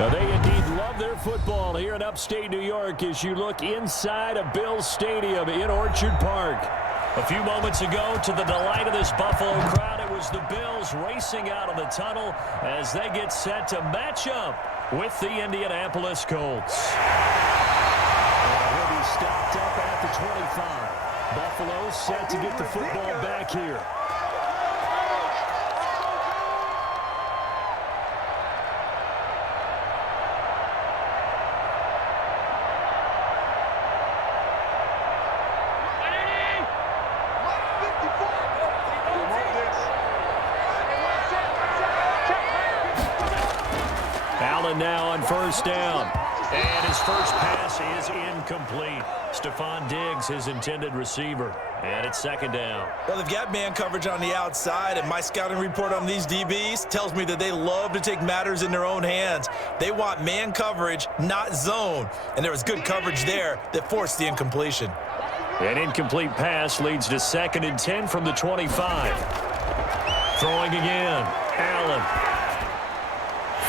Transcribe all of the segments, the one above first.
Now, they indeed love their football here in upstate New York as you look inside of Bills Stadium in Orchard Park. A few moments ago, to the delight of this Buffalo crowd, it was the Bills racing out of the tunnel as they get set to match up with the Indianapolis Colts. He'll be stopped up at the 25. Buffalo set to get the football back here. Allen now on first down. And his first pass is incomplete. Stephon Diggs, his intended receiver. And it's second down. Well, they've got man coverage on the outside, and my scouting report on these DBs tells me that they love to take matters in their own hands. They want man coverage, not zone. And there was good coverage there that forced the incompletion. An incomplete pass leads to 2nd and 10 from the 25. Throwing again. Allen.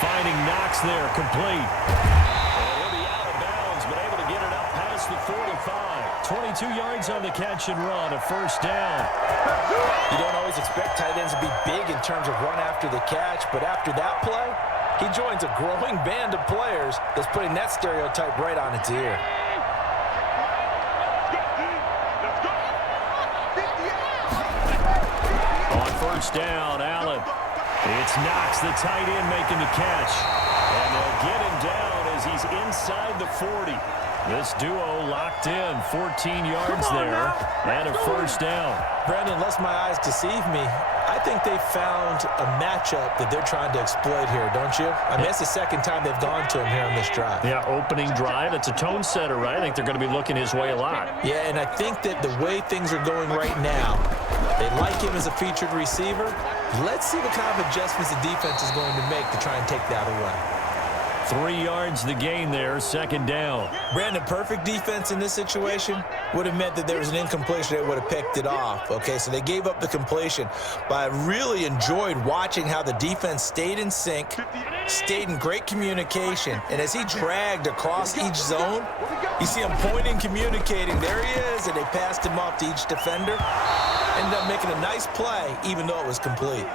Finding Knox there, complete. And he'll be out of bounds, but able to get it up past the 45. 22 yards on the catch and run, a first down. You don't always expect tight ends to be big in terms of run after the catch, but after that play, he joins a growing band of players that's putting that stereotype right on its ear. On first down, Allen. It's Knox, the tight end, making the catch. And they'll get him down as he's inside the 40. This duo locked in, 14 yards there, and a first down. Brandon, unless my eyes deceive me, I think they found a matchup that they're trying to exploit here, don't you? I mean, it's the second time they've gone to him here on this drive. Yeah, opening drive. It's a tone setter, right? I think they're going to be looking his way a lot. Yeah, and I think that the way things are going right now, they like him as a featured receiver. Let's see what kind of adjustments the defense is going to make to try and take that away. 3 yards the gain there, second down. Brandon, perfect defense in this situation would have meant that there was an incompletion that would have picked it off. Okay, so they gave up the completion. But I really enjoyed watching how the defense stayed in sync, stayed in great communication. And as he dragged across each zone, you see him pointing, communicating. There he is, and they passed him off to each defender. Ended up making a nice play, even though it was complete.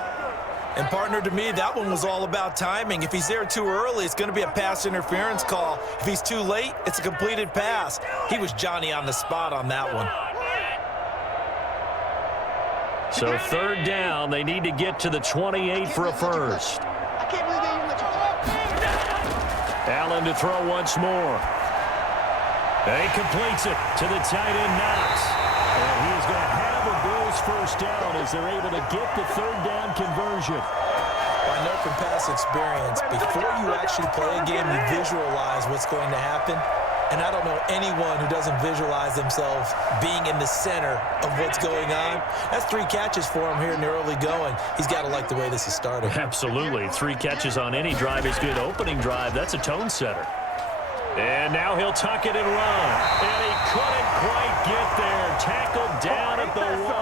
And, partner, to me, that one was all about timing. If he's there too early, it's going to be a pass interference call. If he's too late, it's a completed pass. He was Johnny on the spot on that one. So third down, they need to get to the 28 for a first. Allen to throw once more. And he completes it to the tight end, Knox. And he is going to have a Bills first down as they're able to get the third down conversion. Well, I know from past experience, before you actually play a game, you visualize what's going to happen. And I don't know anyone who doesn't visualize themselves being in the center of what's going on. That's 3 catches for him here in the early going. He's got to like the way this is starting. Absolutely. 3 catches on any drive is good. Opening drive, that's a tone setter. And now he'll tuck it and run. And he couldn't quite get there. Tackled down at the 1.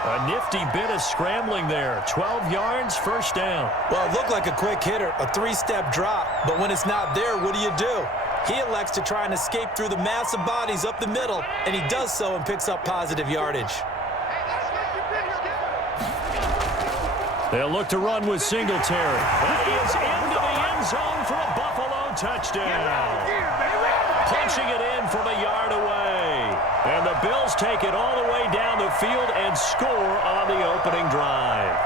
A nifty bit of scrambling there. 12 yards, first down. Well, it looked like a quick hitter, a 3-step drop. But when it's not there, what do? He elects to try and escape through the massive bodies up the middle, and he does so and picks up positive yardage. They'll look to run with Singletary. And he is into the end zone for a Buffalo touchdown. Punching it in from a yard away. And the Bills take it all the way down the field and score on the opening drive.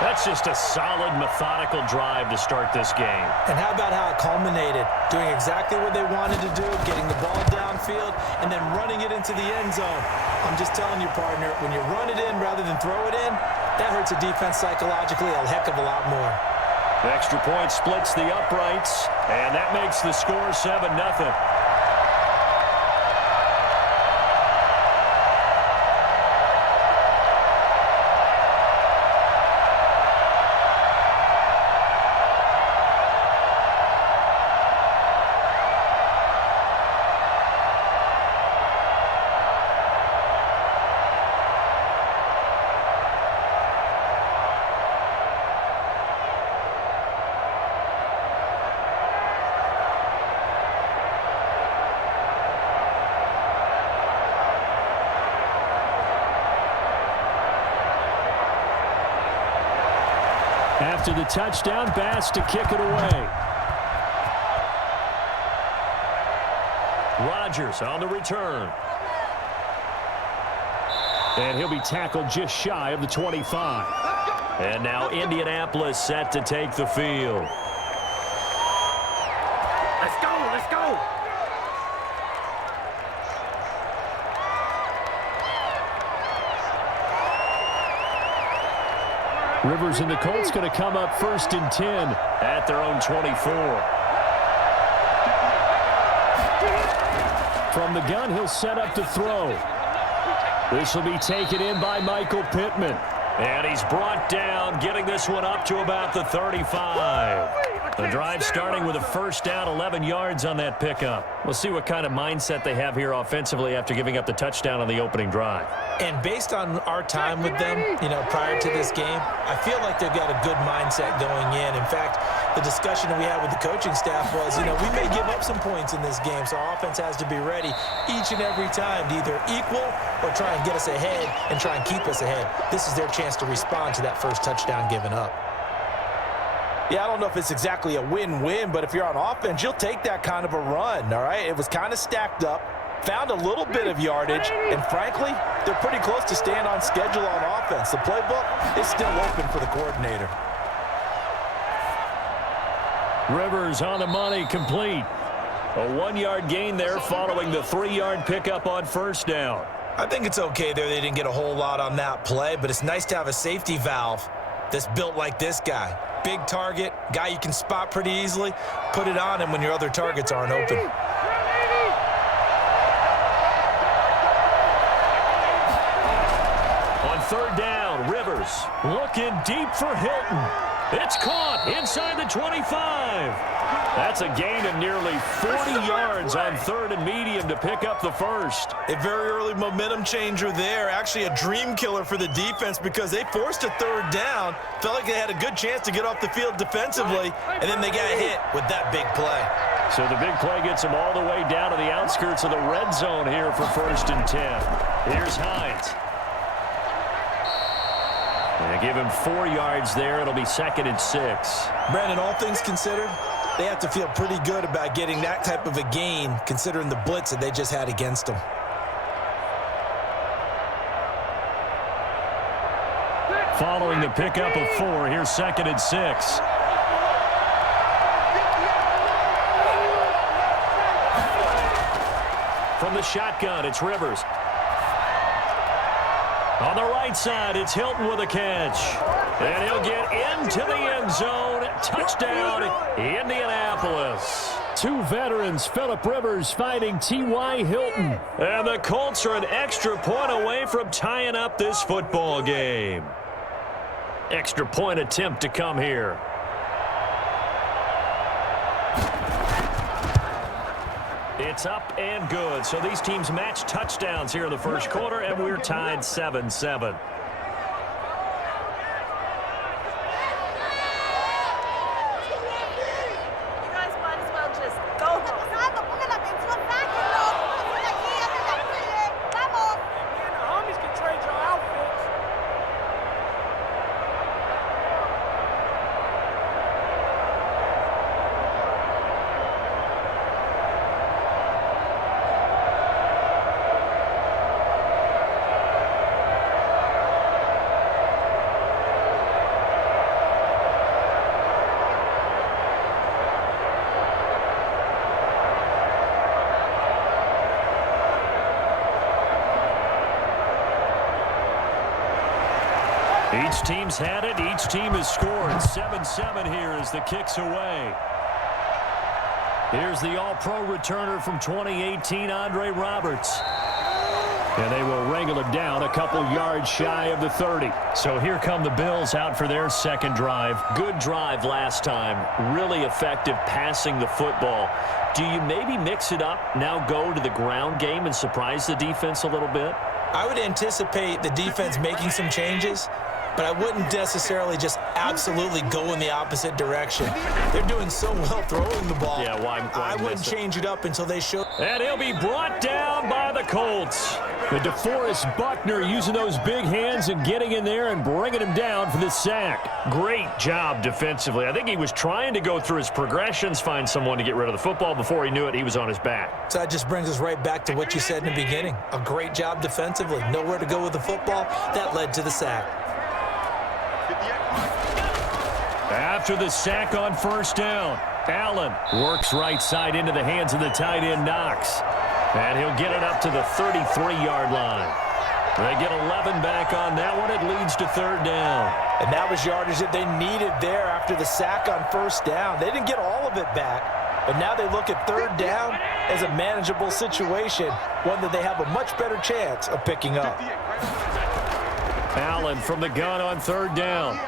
That's just a solid, methodical drive to start this game. And how about how it culminated? Doing exactly what they wanted to do, getting the ball downfield, and then running it into the end zone. I'm just telling you, partner, when you run it in rather than throw it in, that hurts a defense psychologically a heck of a lot more. The extra point splits the uprights, and that makes the score 7-0. After the touchdown, Bass to kick it away. Rodgers on the return. And he'll be tackled just shy of the 25. And now Indianapolis set to take the field. Let's go, let's go. Rivers and the Colts going to come up 1st and 10 at their own 24. From the gun, he'll set up to throw. This will be taken in by Michael Pittman. And he's brought down, getting this one up to about the 35. The drive starting with a first down, 11 yards on that pickup. We'll see what kind of mindset they have here offensively after giving up the touchdown on the opening drive. And based on our time with them, prior to this game, I feel like they've got a good mindset going in. In fact, the discussion that we had with the coaching staff was, we may give up some points in this game, so our offense has to be ready each and every time to either equal or try and get us ahead and try and keep us ahead. This is their chance to respond to that first touchdown given up. Yeah, I don't know if it's exactly a win-win, but if you're on offense, you'll take that kind of a run, all right? It was kind of stacked up, found a little bit of yardage, and frankly, they're pretty close to staying on schedule on offense. The playbook is still open for the coordinator. Rivers on the money, complete. A 1-yard gain there following the 3-yard pickup on first down. I think it's okay there. They didn't get a whole lot on that play, but it's nice to have a safety valve that's built like this guy. Big target, guy you can spot pretty easily. Put it on him when your other targets aren't open. On third down, Rivers looking deep for Hilton. It's caught inside the 25. That's a gain of nearly 40 yards on third and medium to pick up the first. A very early momentum changer there. Actually a dream killer for the defense because they forced a third down. Felt like they had a good chance to get off the field defensively, and then they got hit with that big play. So the big play gets them all the way down to the outskirts of the red zone here for 1st and 10. Here's Hines. They give him 4 yards there. It'll be 2nd and 6. Brandon, all things considered, they have to feel pretty good about getting that type of a gain considering the blitz that they just had against them. Following the pickup of 4, here's 2nd and 6. From the shotgun, it's Rivers. On the right side, it's Hilton with a catch. And he'll get into the end zone. Touchdown, Indianapolis. 2 veterans, Phillip Rivers fighting T.Y. Hilton. And the Colts are an extra point away from tying up this football game. Extra point attempt to come here. It's up and good. So these teams match touchdowns here in the first quarter, and we're tied 7-7. Each team's had it. Each team has scored. 7-7 here as the kick's away. Here's the all-pro returner from 2018, Andre Roberts. And they will wrangle it down a couple yards shy of the 30. So here come the Bills out for their second drive. Good drive last time. Really effective passing the football. Do you maybe mix it up, now go to the ground game and surprise the defense a little bit? I would anticipate the defense making some changes. but I wouldn't necessarily just absolutely go in the opposite direction. They're doing so well throwing the ball. Yeah, why I wouldn't change it up until they show. And he'll be brought down by the Colts. The DeForest Buckner using those big hands and getting in there and bringing him down for the sack. Great job defensively. I think he was trying to go through his progressions, find someone to get rid of the football. Before he knew it, he was on his back. So that just brings us right back to what you said in the beginning. A great job defensively. Nowhere to go with the football. That led to the sack. After the sack on first down, Allen works right side into the hands of the tight end Knox. And he'll get it up to the 33-yard line. They get 11 back on that one. It leads to third down. And that was yardage that they needed there after the sack on first down. They didn't get all of it back, but now they look at third down as a manageable situation, one that they have a much better chance of picking up. Allen from the gun on third down.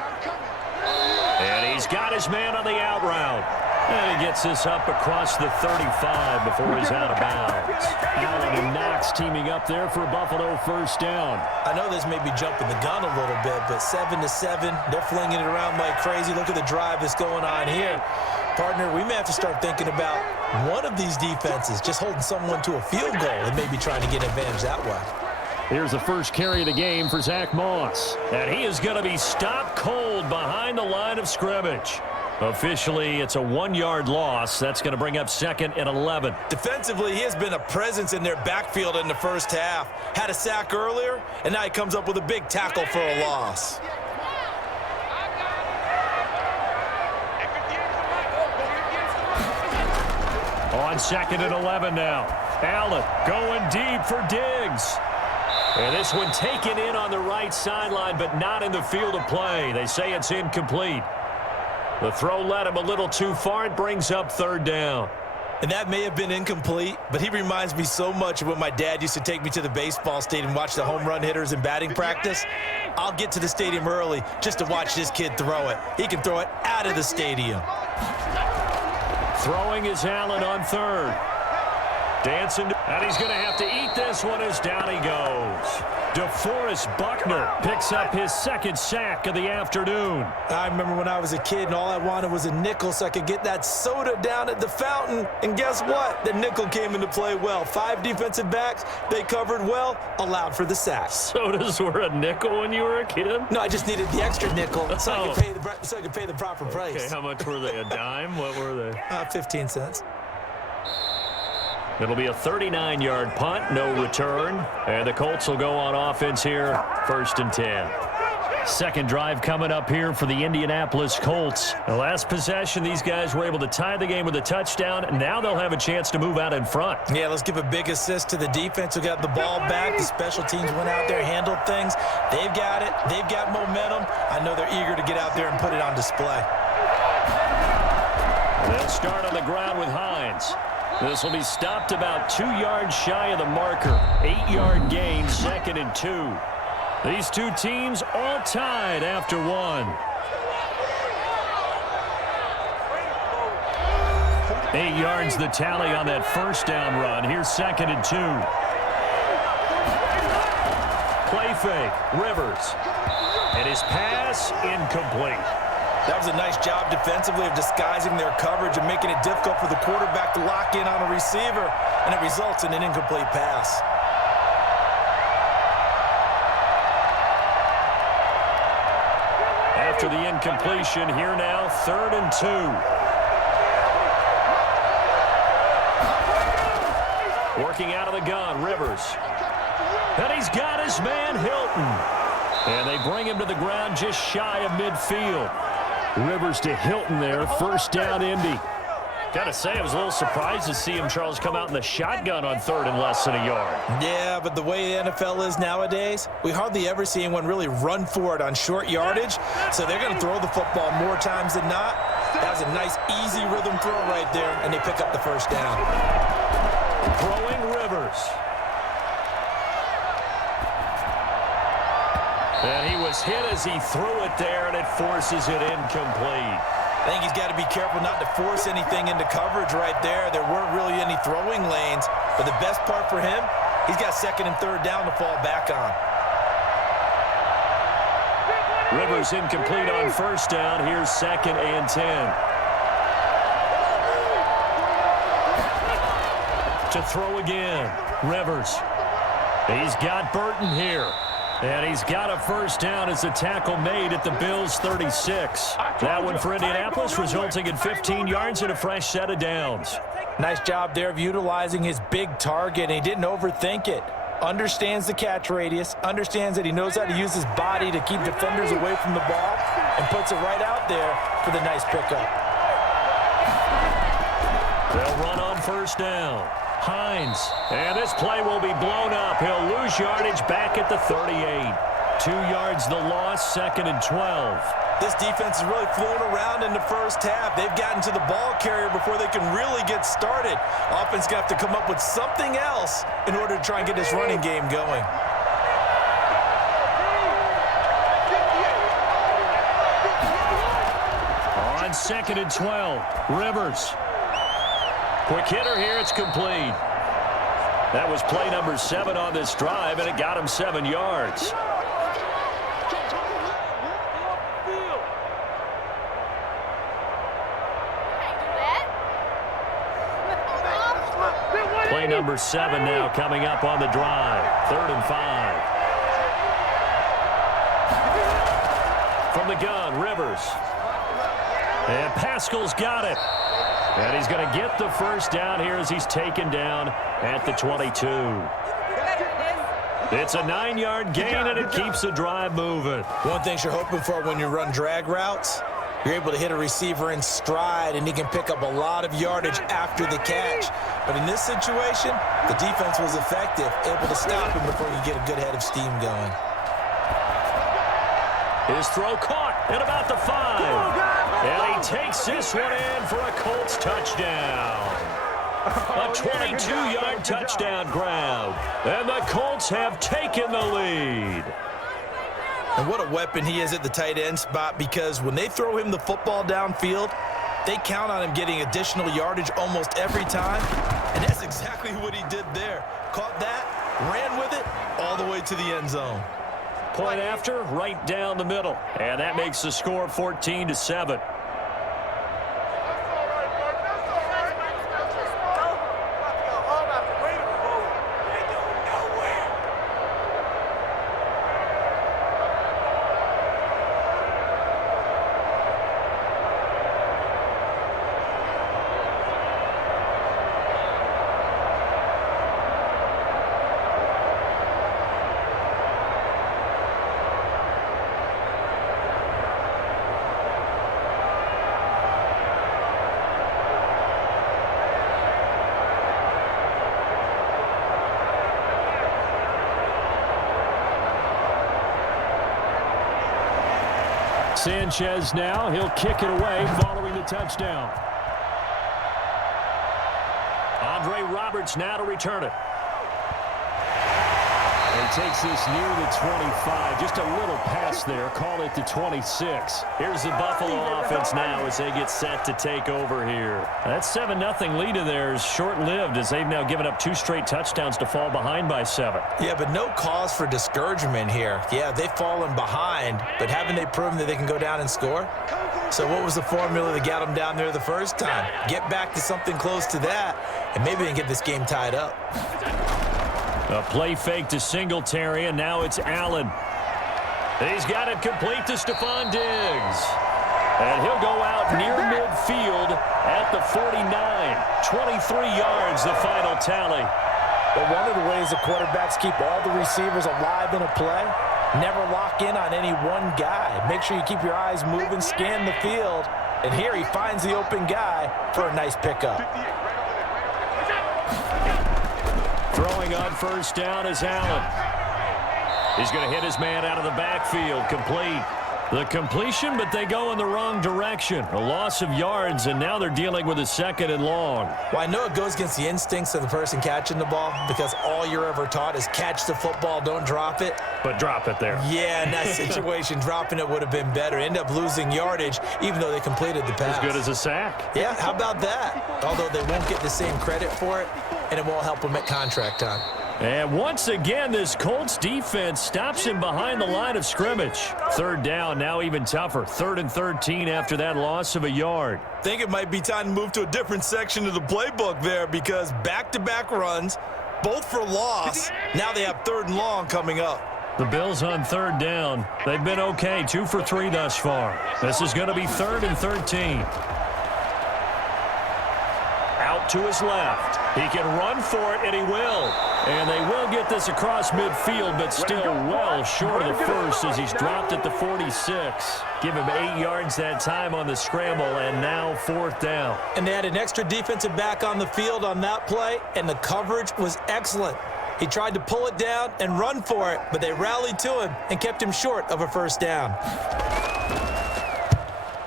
And he's got his man on the out route. And he gets this up across the 35 before he's out of bounds. Allen and Knox teaming up there for a Buffalo first down. I know this may be jumping the gun a little bit, but 7-7, they're flinging it around like crazy. Look at the drive that's going on here. Partner, we may have to start thinking about one of these defenses just holding someone to a field goal and maybe trying to get advantage that way. Here's the first carry of the game for Zach Moss. And he is going to be stopped cold behind the line of scrimmage. Officially, it's a 1-yard loss. That's going to bring up second and 11. Defensively, he has been a presence in their backfield in the first half. Had a sack earlier, and now he comes up with a big tackle for a loss. On second and 11 now. Allen going deep for Diggs. And this one taken in on the right sideline, but not in the field of play. They say it's incomplete. The throw led him a little too far. It brings up third down. And that may have been incomplete, but he reminds me so much of when my dad used to take me to the baseball stadium and watch the home run hitters in batting practice. I'll get to the stadium early just to watch this kid throw it. He can throw it out of the stadium. Throwing is Allen on third. Dancing, and he's going to have to eat this one as down he goes. DeForest Buckner picks up his second sack of the afternoon. I remember when I was a kid and all I wanted was a nickel so I could get that soda down at the fountain. And guess what? The nickel came into play well. 5 defensive backs, they covered well, allowed for the sack. Sodas were a nickel when you were a kid? No, I just needed the extra nickel so I could pay the proper price. Okay, how much were they? A dime? What were they? 15 cents. It'll be a 39-yard punt, no return. And the Colts will go on offense here, first and 10. Second drive coming up here for the Indianapolis Colts. The last possession, these guys were able to tie the game with a touchdown. And now they'll have a chance to move out in front. Yeah, let's give a big assist to the defense who got the ball back. The special teams went out there, handled things. They've got it. They've got momentum. I know they're eager to get out there and put it on display. They'll start on the ground with Hines. This will be stopped about 2 yards shy of the marker. 8-yard gain, second and 2. These two teams all tied after one. 8 yards the tally on that first down run. Here's second and 2. Play fake, Rivers. And his pass incomplete. That was a nice job defensively of disguising their coverage and making it difficult for the quarterback to lock in on a receiver, and it results in an incomplete pass. After the incompletion, here now, third and 2. Working out of the gun, Rivers. And he's got his man, Hilton. And they bring him to the ground just shy of midfield. Rivers to Hilton there, first down Indy. Got to say, I was a little surprised to see him, Charles, come out in the shotgun on third and less than a yard. Yeah, but the way the NFL is nowadays, we hardly ever see anyone really run for it on short yardage, so they're going to throw the football more times than not. That was a nice, easy rhythm throw right there, and they pick up the first down. Throwing Rivers. And he was hit as he threw it there, and it forces it incomplete. I think he's got to be careful not to force anything into coverage right there. There weren't really any throwing lanes, but the best part for him, he's got second and third down to fall back on. Rivers incomplete on first down. Here's 2nd and 10. To throw again. Rivers. He's got Burton here. And he's got a first down as a tackle made at the Bills' 36. That one for Indianapolis, resulting in 15 yards and a fresh set of downs. Nice job there of utilizing his big target. He didn't overthink it. Understands the catch radius, understands that he knows how to use his body to keep defenders away from the ball, and puts it right out there for the nice pickup. They'll run on first down. Hines, and this play will be blown up. He'll lose yardage back at the 38. 2 yards the loss, 2nd and 12. This defense is really flown around in the first half. They've gotten to the ball carrier before they can really get started. Offense going to have to come up with something else in order to try and get this running game going. On 2nd and 12, Rivers. Quick hitter here, it's complete. That was play number 7 on this drive, and it got him 7 yards. Play number 7 now coming up on the drive. 3rd and 5. From the gun, Rivers. And Pascal's got it. And he's going to get the first down here as he's taken down at the 22. It's a 9-yard gain, and it keeps the drive moving. One thing you're hoping for when you run drag routes, you're able to hit a receiver in stride, and he can pick up a lot of yardage after the catch. But in this situation, the defense was effective, able to stop him before you get a good head of steam going. His throw caught at about the 5. And he takes this one in for a Colts touchdown. A 22-yard touchdown grab. And the Colts have taken the lead. And what a weapon he is at the tight end spot, because when they throw him the football downfield, they count on him getting additional yardage almost every time. And that's exactly what he did there. Caught that, ran with it, all the way to the end zone. Point after, right down the middle. And that makes the score 14-7. Sanchez now, he'll kick it away following the touchdown. Andre Roberts now to return it. And takes this near the 25. Just a little pass there. Call it the 26. Here's the Buffalo offense now as they get set to take over here. That 7-0 lead of theirs short-lived as they've now given up 2 straight touchdowns to fall behind by 7. Yeah, but no cause for discouragement here. Yeah, they've fallen behind, but haven't they proven that they can go down and score? So what was the formula that got them down there the first time? Get back to something close to that, and maybe they can get this game tied up. A play fake to Singletary, and now it's Allen. He's got it complete to Stephon Diggs. And he'll go out near midfield at the 49. 23 yards, the final tally. But one of the ways the quarterbacks keep all the receivers alive in a play, never lock in on any one guy. Make sure you keep your eyes moving, scan the field. And here he finds the open guy for a nice pickup. Throwing on first down is Allen. He's going to hit his man out of the backfield. Complete. The completion, but they go in the wrong direction. A loss of yards, and now they're dealing with a 2nd and long. Well, I know it goes against the instincts of the person catching the ball, because all you're ever taught is catch the football, don't drop it. But drop it there. Yeah, in that situation, dropping it would have been better. End up losing yardage, even though they completed the pass. As good as a sack. Yeah, how about that? Although they won't get the same credit for it, and it won't help them at contract time. And once again, this Colts defense stops him behind the line of scrimmage. Third down, now even tougher. 3rd and 13 after that loss of a yard. I think it might be time to move to a different section of the playbook there because back-to-back runs, both for loss. Now they have 3rd and long coming up. The Bills on 3rd down. They've been okay, 2 for 3 thus far. This is going to be 3rd and 13. Out to his left. He can run for it, and he will. And they will get this across midfield, but still well short of the first as he's dropped at the 46. Give him 8 yards that time on the scramble, and now 4th down. And they had an extra defensive back on the field on that play, and the coverage was excellent. He tried to pull it down and run for it, but they rallied to him and kept him short of a 1st down.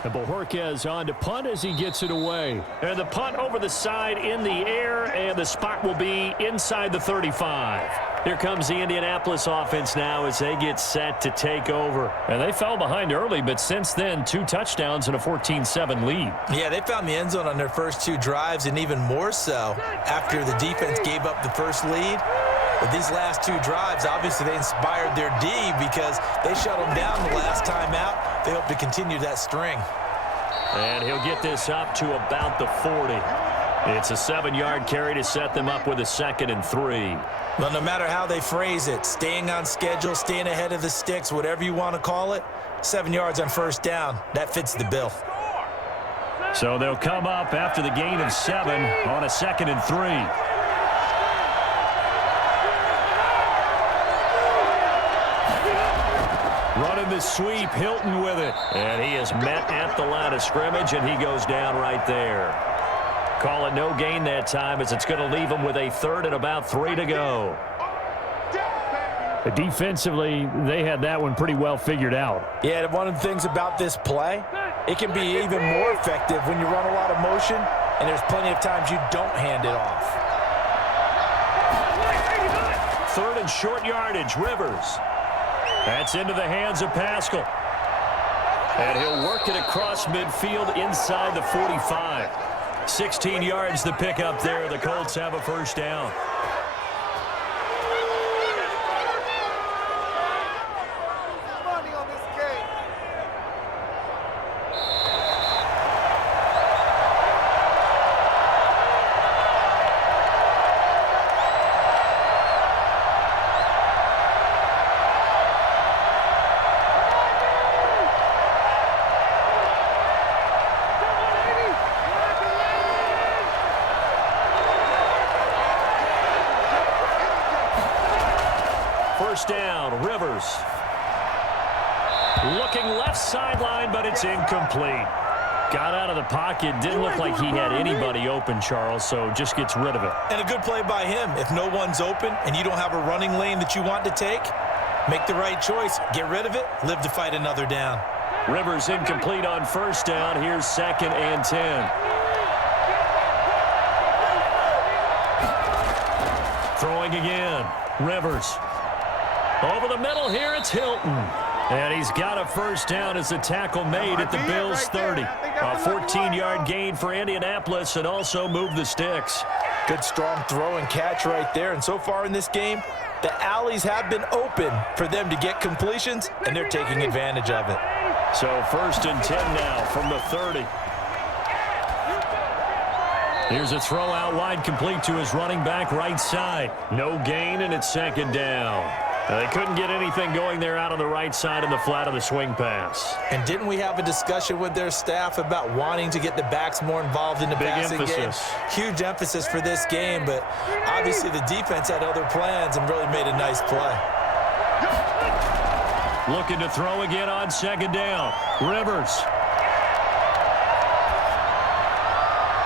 And Bojorquez on to punt as he gets it away. And the punt over the side in the air, and the spot will be inside the 35. Here comes the Indianapolis offense now as they get set to take over. And they fell behind early, but since then, 2 touchdowns and a 14-7 lead. Yeah, they found the end zone on their first 2 drives, and even more so after the defense gave up the first lead. But these last 2 drives, obviously they inspired their D because they shut them down the last time out. They hope to continue that string. And he'll get this up to about the 40. It's a 7-yard carry to set them up with a 2nd and 3. Well, no matter how they phrase it, staying on schedule, staying ahead of the sticks, whatever you want to call it, 7 yards on 1st down, that fits the bill. So they'll come up after the gain of 7 on a 2nd and 3. Running the sweep, Hilton with it. And he is met at the line of scrimmage, and he goes down right there. Call it no gain that time as it's going to leave him with a 3rd and about 3 to go. Defensively, they had that one pretty well figured out. Yeah, one of the things about this play, it can be even more effective when you run a lot of motion, and there's plenty of times you don't hand it off. 3rd and short yardage, Rivers. That's into the hands of Pascal. And he'll work it across midfield inside the 45. 16 yards to pick up there. The Colts have a 1st down. Down, Rivers. Looking left sideline, but it's incomplete. Got out of the pocket. Didn't look like he had anybody open, Charles, so just gets rid of it. And a good play by him. If no one's open and you don't have a running lane that you want to take, make the right choice. Get rid of it. Live to fight another down. Rivers incomplete on 1st down. Here's 2nd and 10. Throwing again. Rivers. Over the middle here, it's Hilton. And he's got a 1st down as a tackle made at the Bills' 30. A 14-yard gain for Indianapolis and also move the sticks. Good strong throw and catch right there. And so far in this game, the alleys have been open for them to get completions, and they're taking advantage of it. So 1st and 10 now from the 30. Here's a throw out wide, complete to his running back right side. No gain, and it's 2nd down. They couldn't get anything going there out on the right side in the flat of the swing pass. And didn't we have a discussion with their staff about wanting to get the backs more involved in the passing game? Huge emphasis for this game, but obviously the defense had other plans and really made a nice play. Looking to throw again on 2nd down. Rivers.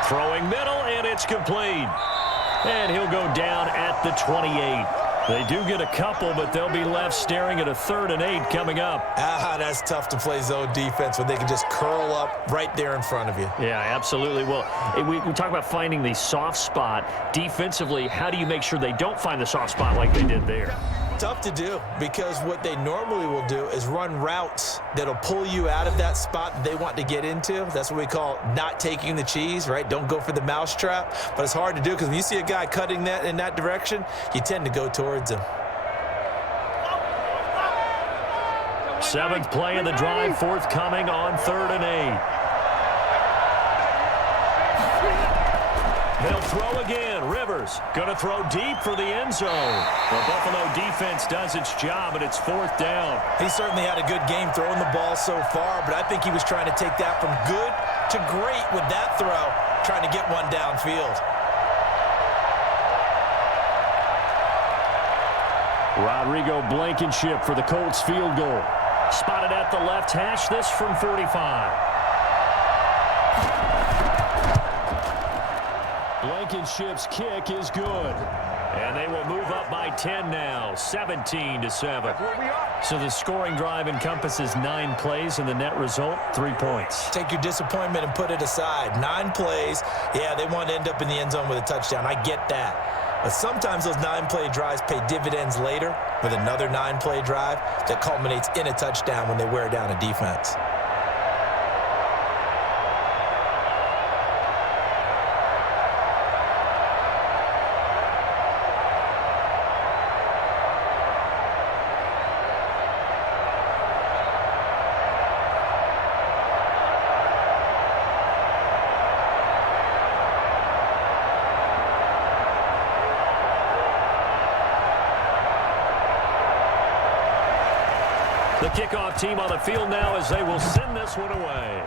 Throwing middle, and it's complete. And he'll go down at the 28. They do get a couple, but they'll be left staring at a 3rd and 8 coming up. That's tough to play zone defense when they can just curl up right there in front of you. Yeah, absolutely. Well, we talk about finding the soft spot. Defensively, how do you make sure they don't find the soft spot like they did there? tough to do because what they normally will do is run routes that'll pull you out of that spot that they want to get into. That's what we call not taking the cheese, right? Don't go for the mousetrap. But it's hard to do because when you see a guy cutting that in that direction, you tend to go towards him. 7th play of the drive, forthcoming on 3rd and 8. They'll throw again. Rivers going to throw deep for the end zone. The Buffalo defense does its job, and it's 4th down. He certainly had a good game throwing the ball so far, but I think he was trying to take that from good to great with that throw, trying to get one downfield. Rodrigo Blankenship for the Colts field goal. Spotted at the left hash, this from 45. Blankenship's kick is good. And they will move up by 10 now, 17-7. So the scoring drive encompasses 9 plays, and the net result, 3 points. Take your disappointment and put it aside. 9 plays, yeah, they want to end up in the end zone with a touchdown. I get that. But sometimes those 9-play drives pay dividends later with another 9-play drive that culminates in a touchdown when they wear down a defense. The kickoff team on the field now as they will send this one away.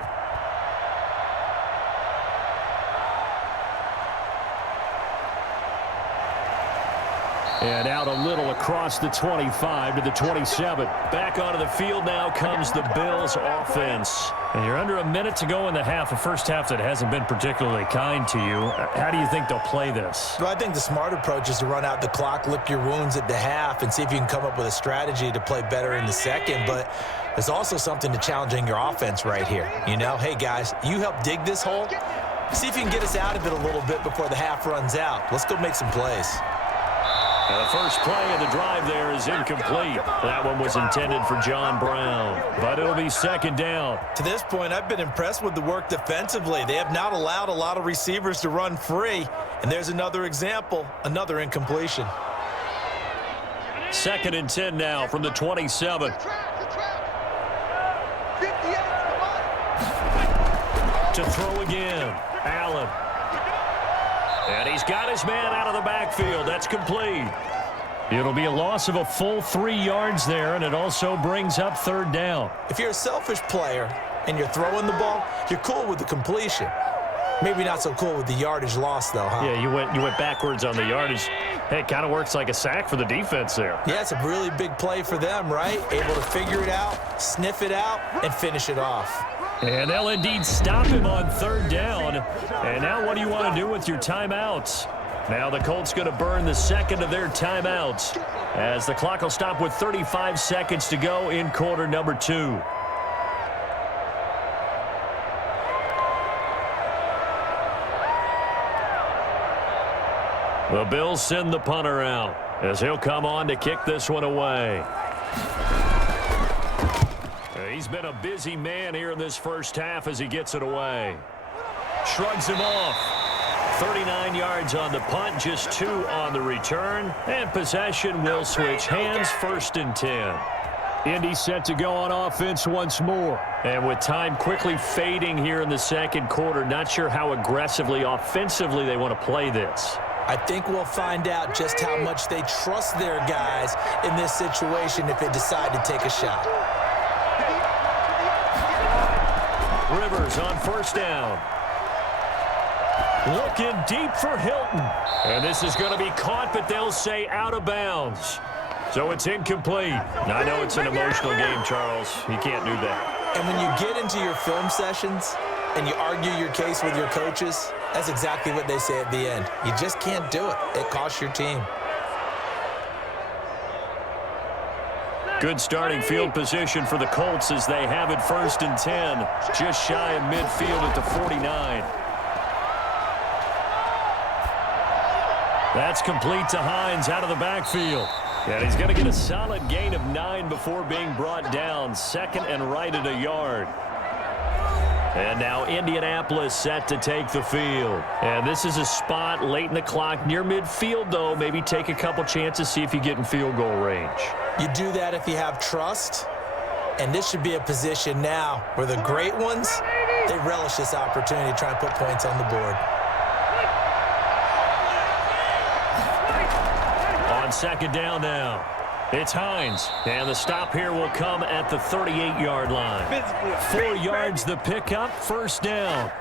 And out a little across the 25 to the 27. Back onto the field now comes the Bills offense. And you're under a minute to go in the half, a first half that hasn't been particularly kind to you. How do you think they'll play this? Well, I think the smart approach is to run out the clock, lick your wounds at the half, and see if you can come up with a strategy to play better in the second. But there's also something to challenging your offense right here. You know, hey, guys, you help dig this hole. See if you can get us out of it a little bit before the half runs out. Let's go make some plays. And the first play of the drive there is incomplete. That one was intended for John Brown, but it'll be 2nd down. To this point, I've been impressed with the work defensively. They have not allowed a lot of receivers to run free, and there's another example, another incompletion. 2nd and 10 now from the 27. To throw again, Allen. And he's got his man out of the backfield. That's complete. It'll be a loss of a full 3 yards there, and it also brings up 3rd down. If you're a selfish player and you're throwing the ball, you're cool with the completion. Maybe not so cool with the yardage loss, though, huh? Yeah, you went backwards on the yardage. Hey, it kind of works like a sack for the defense there. Yeah, it's a really big play for them, right? Able to figure it out, sniff it out, and finish it off. And they'll indeed stop him on 3rd down. And now what do you want to do with your timeouts? Now the Colts going to burn the 2nd of their timeouts as the clock will stop with 35 seconds to go in quarter number 2. The Bills send the punter out as he'll come on to kick this one away. He's been a busy man here in this first half as he gets it away. Shrugs him off. 39 yards on the punt, just 2 on the return. And possession will switch hands, 1st and 10. Indy set to go on offense once more. And with time quickly fading here in the 2nd quarter, not sure how aggressively, offensively they want to play this. I think we'll find out just how much they trust their guys in this situation if they decide to take a shot. Rivers on 1st down. Looking deep for Hilton. And this is going to be caught, but they'll say out of bounds. So it's incomplete. Now, I know it's an emotional game, Charles. You can't do that. And when you get into your film sessions and you argue your case with your coaches, that's exactly what they say at the end. You just can't do it. It costs your team. Good starting field position for the Colts as they have it 1st and 10, just shy of midfield at the 49. That's complete to Hines out of the backfield. And he's going to get a solid gain of 9 before being brought down. Second and right at a yard. And now Indianapolis set to take the field. And this is a spot late in the clock near midfield, though. Maybe take a couple chances, see if you get in field goal range. You do that if you have trust. And this should be a position now where the great ones, they relish this opportunity to try and put points on the board. On second down now, it's Hines. And the stop here will come at the 38-yard line. 4 yards the pickup, first down.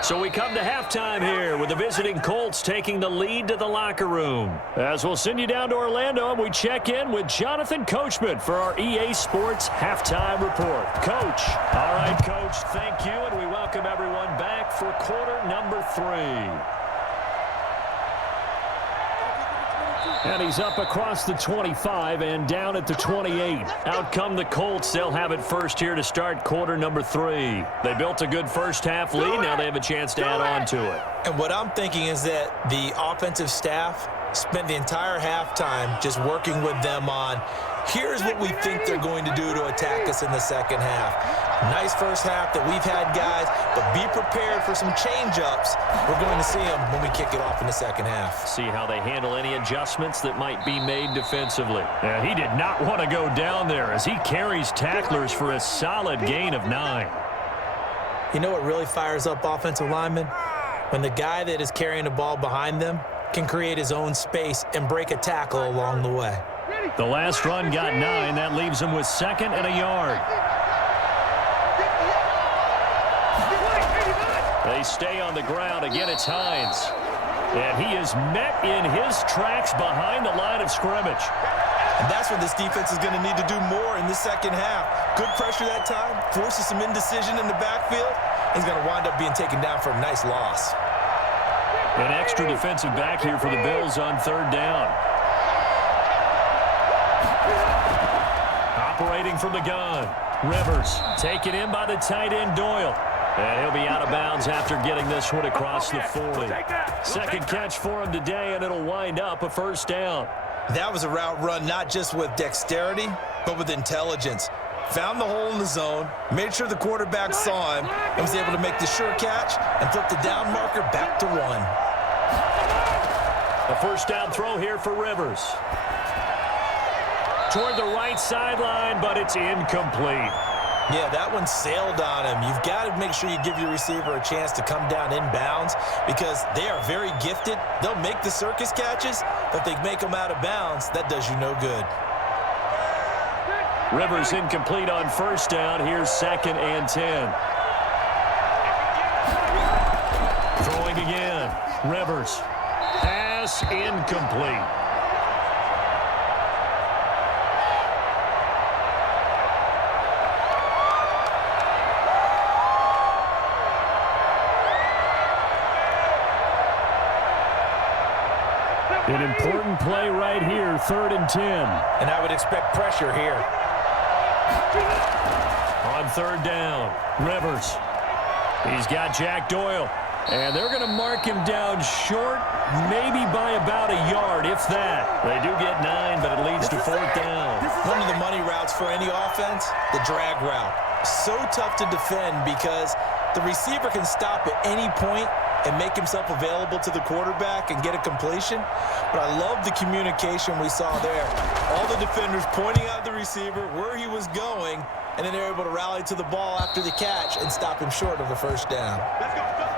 So we come to halftime here with the visiting Colts taking the lead to the locker room. As we'll send you down to Orlando, and we check in with Jonathan Coachman for our EA Sports Halftime Report. Coach. All right, Coach, thank you, and we welcome everyone back for quarter number 3. And he's up across the 25 and down at the 28. Out come the Colts. They'll have it first here to start quarter number 3. They built a good first half lead. Now they have a chance to add on to it. And what I'm thinking is that the offensive staff spent the entire halftime just working with them on, here's what we think they're going to do to attack us in the second half. Nice first half that we've had, guys, but be prepared for some change-ups. We're going to see them when we kick it off in the second half. See how they handle any adjustments that might be made defensively. Yeah, he did not want to go down there as he carries tacklers for a solid gain of 9. You know what really fires up offensive linemen? When the guy that is carrying the ball behind them can create his own space and break a tackle along the way. The last run got 9. That leaves him with second and a yard. They stay on the ground. Again, it's Hines. And he is met in his tracks behind the line of scrimmage. And that's what this defense is going to need to do more in the second half. Good pressure that time, forces some indecision in the backfield. He's going to wind up being taken down for a nice loss. An extra defensive back here for the Bills on third down. Operating from the gun. Rivers taken in by the tight end Doyle. And he'll be out of bounds after getting this one across the 40. Second catch for him today, and it'll wind up a first down. That was a route run not just with dexterity, but with intelligence. Found the hole in the zone, made sure the quarterback saw him, and was able to make the sure catch and flip the down marker back to 1. A first down throw here for Rivers. Toward the right sideline, but it's incomplete. Yeah, that one sailed on him. You've got to make sure you give your receiver a chance to come down inbounds because they are very gifted. They'll make the circus catches, but they make them out of bounds. That does you no good. Rivers incomplete on first down. Here's second and 10. Throwing again. Rivers. Pass incomplete. An important play right here, 3rd and 10. And I would expect pressure here. On third down, Rivers. He's got Jack Doyle. And they're going to mark him down short, maybe by about a yard, if that. They do get 9, but it leads to 4th down. One of the money routes for any offense, the drag route. So tough to defend because the receiver can stop at any point and make himself available to the quarterback and get a completion. But I love the communication we saw there. All the defenders pointing out the receiver, where he was going, and then they're able to rally to the ball after the catch and stop him short of the first down.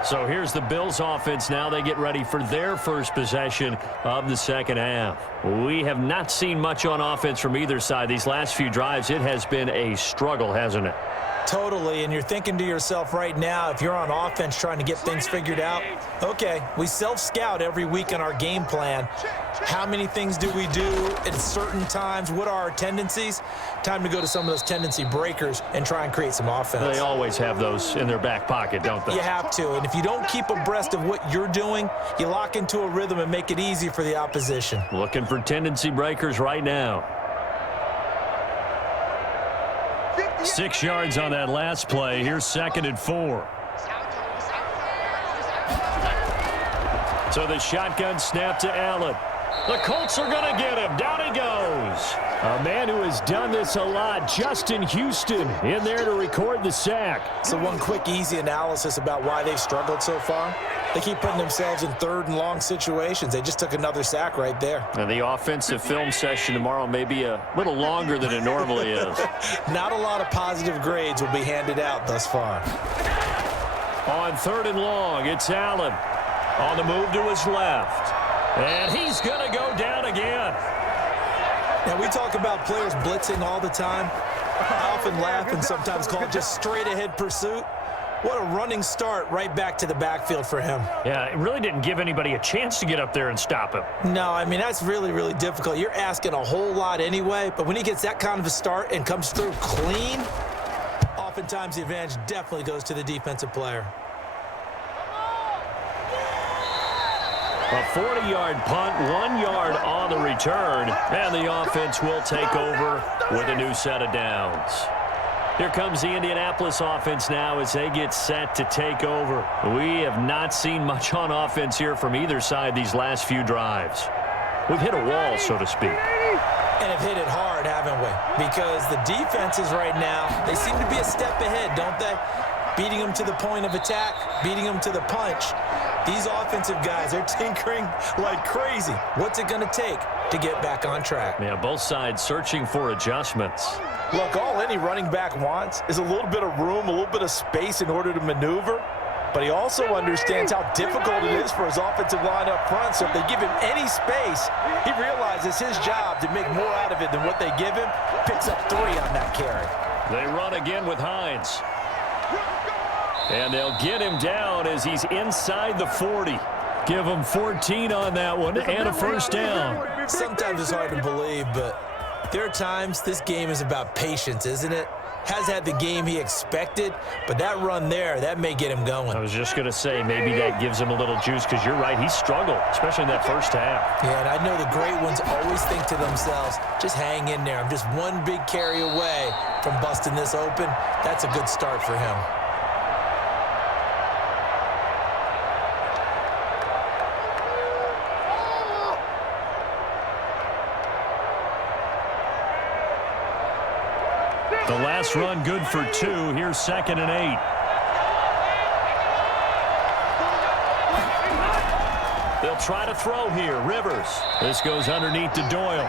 So here's the Bills offense now. They get ready for their first possession of the second half. We have not seen much on offense from either side. These last few drives, it has been a struggle, hasn't it? Totally, and you're thinking to yourself right now, if you're on offense trying to get things figured out, okay, we self-scout every week in our game plan. How many things do we do at certain times? What are our tendencies? Time to go to some of those tendency breakers and try and create some offense. They always have those in their back pocket, don't they? You have to, and if you don't keep abreast of what you're doing, you lock into a rhythm and make it easy for the opposition. Looking for tendency breakers right now. 6 yards on that last play. Here's 2nd and 4. So the shotgun snap to Allen. The Colts are going to get him. Down he goes. A man who has done this a lot, Justin Houston, in there to record the sack. So one quick, easy analysis about why they've struggled so far. They keep putting themselves in third and long situations. They just took another sack right there. And the offensive film session tomorrow may be a little longer than it normally is. Not a lot of positive grades will be handed out thus far. On third and long, it's Allen. On the move to his left. And he's going to go down again. Now, we talk about players blitzing all the time. I often laugh and sometimes call it just straight-ahead pursuit. What a running start right back to the backfield for him. Yeah, it really didn't give anybody a chance to get up there and stop him. No, I mean, that's really, really difficult. You're asking a whole lot anyway, but when he gets that kind of a start and comes through clean, oftentimes the advantage definitely goes to the defensive player. A 40-yard punt, 1 yard on the return, and the offense will take over with a new set of downs. Here comes the Indianapolis offense now as they get set to take over. We have not seen much on offense here from either side these last few drives. We've hit a wall, so to speak. And have hit it hard, haven't we? Because the defenses right now, they seem to be a step ahead, don't they? Beating them to the point of attack, beating them to the punch. These offensive guys are tinkering like crazy. What's it going to take to get back on track? Yeah, both sides searching for adjustments. Look, all any running back wants is a little bit of room, a little bit of space in order to maneuver. But he also understands how difficult it is for his offensive line up front. So if they give him any space, he realizes his job to make more out of it than what they give him. Picks up 3 on that carry. They run again with Hines. And they'll get him down as he's inside the 40. Give him 14 on that one and a first down. Sometimes it's hard to believe, but there are times this game is about patience, isn't it? Has had the game he expected, but that run there, that may get him going. I was just going to say, maybe that gives him a little juice, because you're right, he struggled, especially in that first half. Yeah, and I know the great ones always think to themselves, just hang in there. I'm just one big carry away from busting this open. That's a good start for him. The last run good for 2. Here's 2nd and 8. They'll try to throw here. Rivers. This goes underneath to Doyle.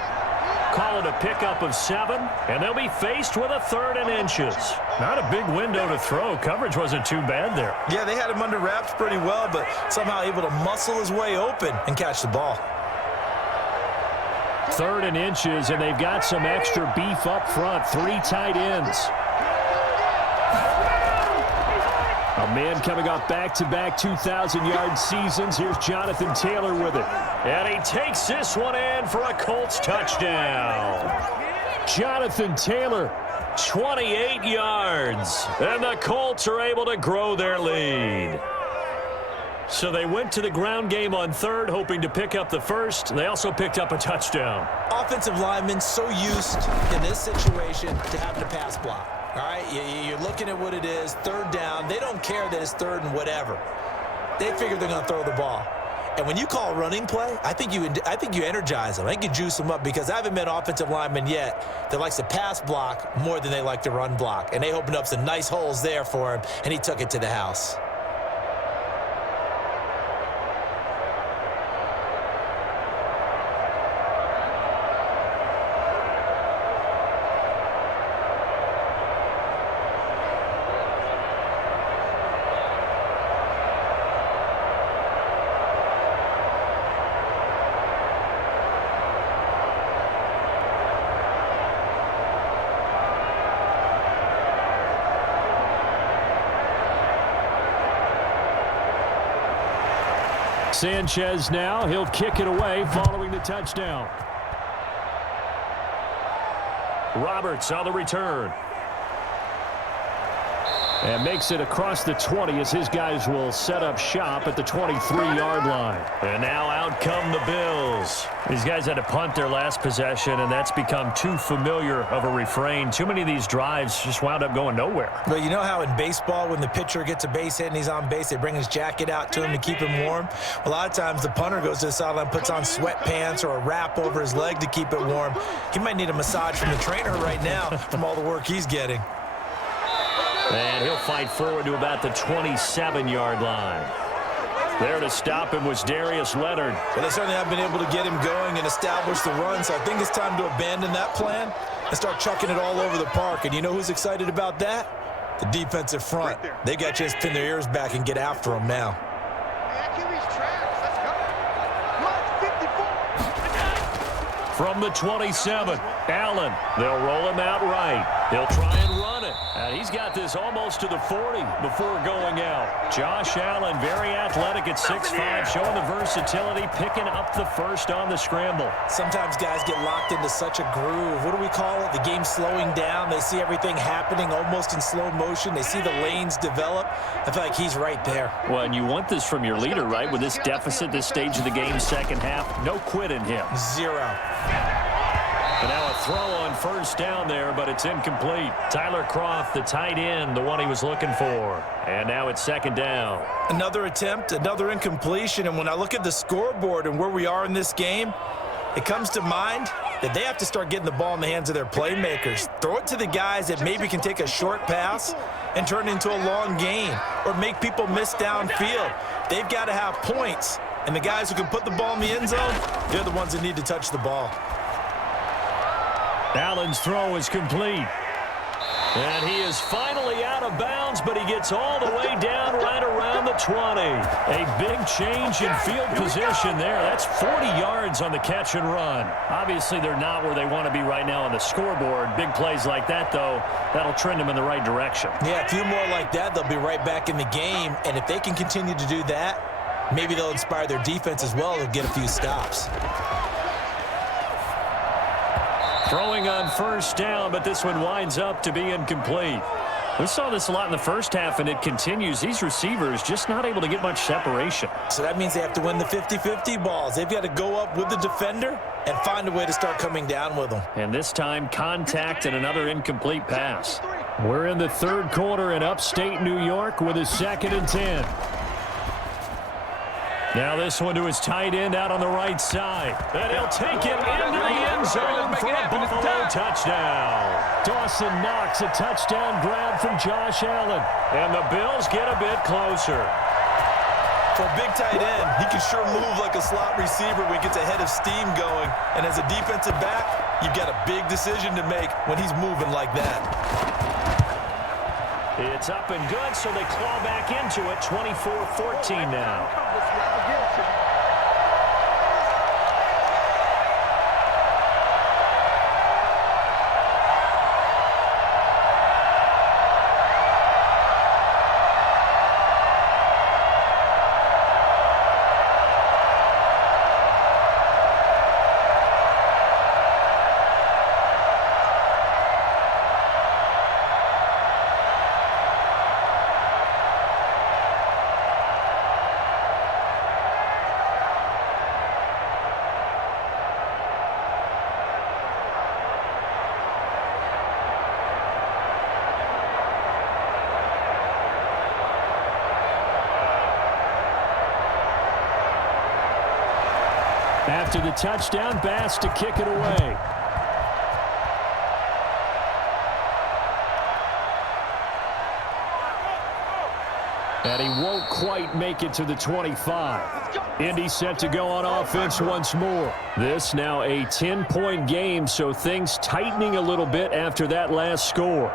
Call it a pickup of 7, and they'll be faced with a 3rd and inches. Not a big window to throw. Coverage wasn't too bad there. Yeah, they had him under wraps pretty well, but somehow able to muscle his way open and catch the ball. 3rd and inches, and they've got some extra beef up front. 3 tight ends. A man coming off back-to-back 2,000-yard seasons. Here's Jonathan Taylor with it. And he takes this one in for a Colts touchdown. Jonathan Taylor, 28 yards. And the Colts are able to grow their lead. So they went to the ground game on 3rd, hoping to pick up the 1st. They also picked up a touchdown. Offensive linemen so used in this situation to having to pass block. All right, you're looking at what it is, 3rd down. They don't care that it's 3rd and whatever. They figure they're going to throw the ball. And when you call a running play, I think you energize them. I think you juice them up, because I haven't met offensive linemen yet that likes to pass block more than they like to run block. And they opened up some nice holes there for him, and he took it to the house. Sanchez now, he'll kick it away following the touchdown. Roberts on the return. And makes it across the 20 as his guys will set up shop at the 23-yard line. And now out come the Bills. These guys had to punt their last possession, and that's become too familiar of a refrain. Too many of these drives just wound up going nowhere. But you know how in baseball, when the pitcher gets a base hit and he's on base, they bring his jacket out to him to keep him warm? A lot of times the punter goes to the sideline, puts on sweatpants or a wrap over his leg to keep it warm. He might need a massage from the trainer right now from all the work he's getting. And he'll fight forward to about the 27-yard line. There to stop him was Darius Leonard. Well, they certainly have been able to get him going and establish the run, so I think it's time to abandon that plan and start chucking it all over the park. And you know who's excited about that? The defensive front. They got a chance to pin their ears back and get after him now. From the 27, Allen. They'll roll him out right. He'll try and run it. And he's got this almost to the 40 before going out. Josh Allen, very athletic at 6'5", showing the versatility, picking up the first on the scramble. Sometimes guys get locked into such a groove. What do we call it? The game's slowing down. They see everything happening almost in slow motion. They see the lanes develop. I feel like he's right there. Well, and you want this from your leader, right? With this deficit, this stage of the game, second half, no quit in him. Zero. And now a throw on first down there, but it's incomplete. Tyler Croft, the tight end, the one he was looking for. And now it's second down. Another attempt, another incompletion. And when I look at the scoreboard and where we are in this game, it comes to mind that they have to start getting the ball in the hands of their playmakers. Throw it to the guys that maybe can take a short pass and turn it into a long gain or make people miss downfield. They've got to have points. And the guys who can put the ball in the end zone, they're the ones that need to touch the ball. Allen's throw is complete. And he is finally out of bounds, but he gets all the way down right around the 20. A big change in field position there. That's 40 yards on the catch and run. Obviously, they're not where they want to be right now on the scoreboard. Big plays like that, though, that'll trend them in the right direction. Yeah, a few more like that, they'll be right back in the game. And if they can continue to do that, maybe they'll inspire their defense as well. They'll get a few stops. Throwing on first down, but this one winds up to be incomplete. We saw this a lot in the first half, and it continues. These receivers just not able to get much separation. So that means they have to win the 50-50 balls. They've got to go up with the defender and find a way to start coming down with them. And this time, contact and another incomplete pass. We're in the third quarter in upstate New York with a 2nd and 10. Now this one to his tight end out on the right side. And he'll take it into the end zone for a Buffalo touchdown. Dawson Knox, a touchdown grab from Josh Allen. And the Bills get a bit closer. For a big tight end, he can sure move like a slot receiver when he gets a head of steam going. And as a defensive back, you've got a big decision to make when he's moving like that. It's up and good, so they claw back into it, 24-14 now. After the touchdown, Bass to kick it away. And he won't quite make it to the 25. Indy set to go on offense once more. This now a 10-point game, so things tightening a little bit after that last score.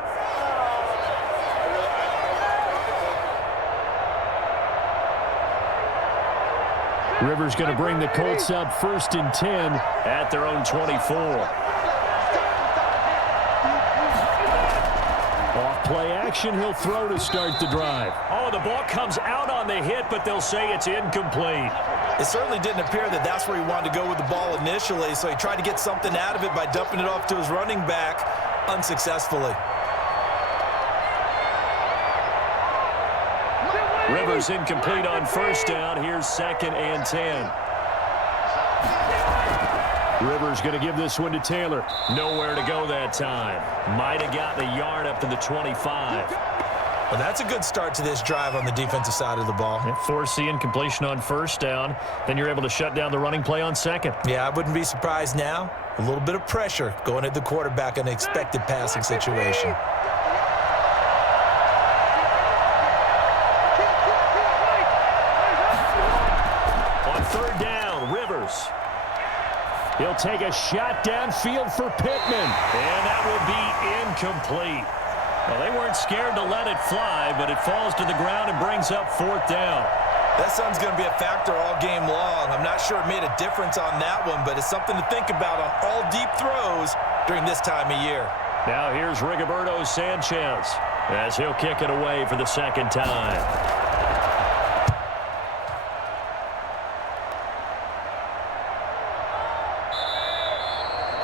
Rivers going to bring the Colts up 1st and 10 at their own 24. Off play action, he'll throw to start the drive. Oh, the ball comes out on the hit, but they'll say it's incomplete. It certainly didn't appear that that's where he wanted to go with the ball initially, so he tried to get something out of it by dumping it off to his running back unsuccessfully. Rivers incomplete on first down. Here's 2nd and 10. Rivers going to give this one to Taylor. Nowhere to go that time. Might have gotten a yard up to the 25. Well, that's a good start to this drive on the defensive side of the ball. Force the incompletion on first down. Then you're able to shut down the running play on second. Yeah, I wouldn't be surprised now. A little bit of pressure going at the quarterback in an expected passing situation. On 3rd down, Rivers. He'll take a shot downfield for Pittman. And that will be incomplete. Well, they weren't scared to let it fly, but it falls to the ground and brings up 4th down. That sun's going to be a factor all game long. I'm not sure it made a difference on that one, but it's something to think about on all deep throws during this time of year. Now here's Rigoberto Sanchez as he'll kick it away for the 2nd time.